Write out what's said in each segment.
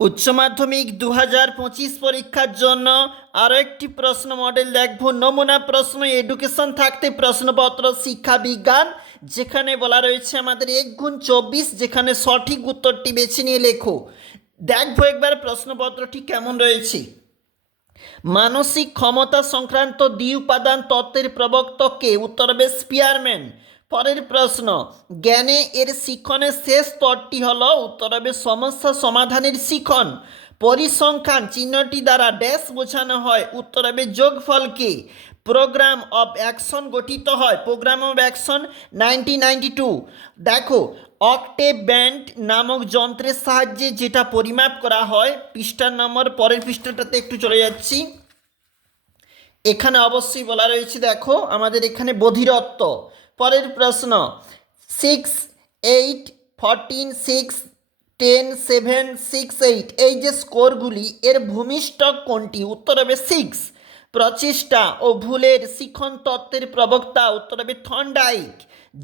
উচ্চ মাধ্যমিক 2025 পরীক্ষার জন্য আরও একটি প্রশ্ন মডেল দেখব। নমুনা প্রশ্ন এডুকেশন থাকতে প্রশ্নপত্র শিক্ষা বিজ্ঞান, যেখানে বলা রয়েছে আমাদের 1 × 24, যেখানে সঠিক উত্তরটি বেছে নিয়ে লেখো। দেখবো একবার প্রশ্নপত্রটি কেমন রয়েছে। মানসিক ক্ষমতা সংক্রান্ত দ্বি-উপাদান তত্ত্বের প্রবক্তা কে? উত্তর হবে স্পিয়ারম্যান। পরের প্রশ্ন, জ্ঞানে এর শিখনের শেষ স্তরটি হলো? উত্তর হবে সমস্যা সমাধানের শিখন। পরিসংখ্যান চিহ্নটি দ্বারা ড্যাশ বোঝানো হয়? উত্তর হবে যোগফলকে। প্রোগ্রাম অফ অ্যাকশন গঠিত হয়? Programme of action 1992। দেখো, অক্টেভ ব্যান্ড নামক যন্ত্রের সাহায্যে যেটা পরিমাপ করা হয়, পৃষ্ঠার নম্বর পরের পৃষ্ঠাটাতে একটু চলে যাচ্ছি। এখানে অবশ্যই বলা রয়েছে, দেখো আমাদের এখানে বধিরত্ব। পরের প্রশ্ন, 6, 8, 14, 6, 10, 7, 6, 8 এই যে স্কোরগুলি, এর ভূমিষ্ঠক কোনটি? উত্তর হবে 6। প্রচেষ্টা ও ভুলের শিখন তত্ত্বের প্রবক্তা? উত্তর হবে থর্নডাইক।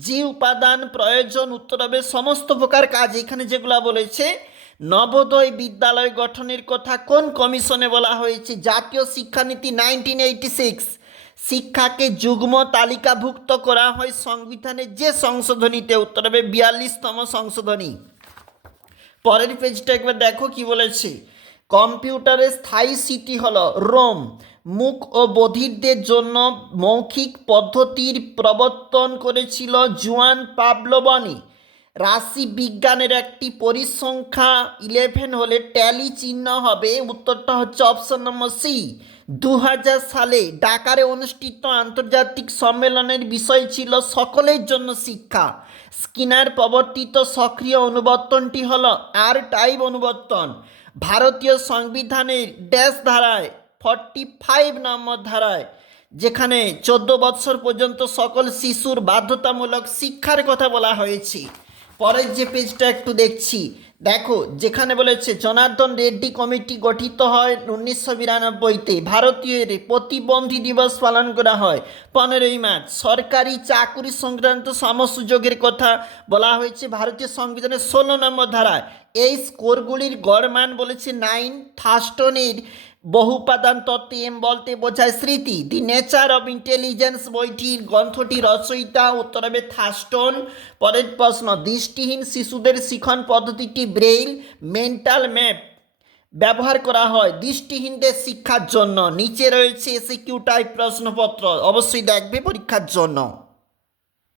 যে উপাদান প্রয়োজন? উত্তর হবে সমস্ত প্রকার কাজ। এখানে যেগুলো বলেছে, নবোদয় বিদ্যালয় গঠনের কথা কোন কমিশনে বলা হয়েছে? জাতীয় শিক্ষানীতি 1986। শিক্ষাকে যুগ্ম তালিকাভুক্ত করা হয় সংবিধানের যে সংশোধনীতে? উত্তর হবে 42তম সংশোধনী। পরের পেজটা একবার দেখো কি বলেছে। কম্পিউটারের স্থায়ী স্মৃতি হলো রোম। মূক ও বধিরদের জন্য মৌখিক পদ্ধতির প্রবর্তন করেছিল জুয়ান পাভলোভনি। রাশি বিজ্ঞানের একটি পরিসংখ্যা 11 হলে ট্যালি চিহ্ন হবে? উত্তরটা হচ্ছে অপশন নম্বর সি। 2000 সালে ঢাকারে অনুষ্ঠিত আন্তর্জাতিক সম্মেলনের বিষয় ছিল সকলের জন্য শিক্ষা। স্কিনার প্রবর্তিত সক্রিয় অনুবর্তনটি হল আর টাইপ অনুবর্তন। ভারতীয় সংবিধানের ড্যাশ ধারায় 45 নম্বর ধারায়, যেখানে 14 বৎসর পর্যন্ত সকল শিশুর বাধ্যতামূলক শিক্ষার কথা বলা হয়েছে। পরের যে পেজটা একটু দেখছি, দেখো যেখানে বলেছে জনার্দন রেড্ডি কমিটি গঠিত হয় 1992-তে। ভারতীয় প্রতিবন্ধী দিবস পালন করা হয় 15ই মার্চ। সরকারি চাকুরি সংক্রান্ত সমসুযোগের কথা বলা হয়েছে ভারতীয় সংবিধানের 16 নম্বর ধারায়। এই স্কোরগুলির গড় মান বলেছে 9। থার্স্টনের বহুপাদান তত্ত্ব এম বলতে বোঝায় স্মৃতি। দি নেচার অফ ইন্টেলিজেন্স বইটির গ্রন্থটির রচয়িতা? উত্তর হবে থার্স্টন। পরের প্রশ্ন, দৃষ্টিহীন শিশুদের শিখন পদ্ধতিটি ব্রেইল মেন্টাল ম্যাপ ব্যবহার করা হয় দৃষ্টিহীনদের শিক্ষার জন্য। নিচে রয়েছে এসিকিউ টাইপ প্রশ্নপত্র, অবশ্যই দেখবে পরীক্ষার জন্য।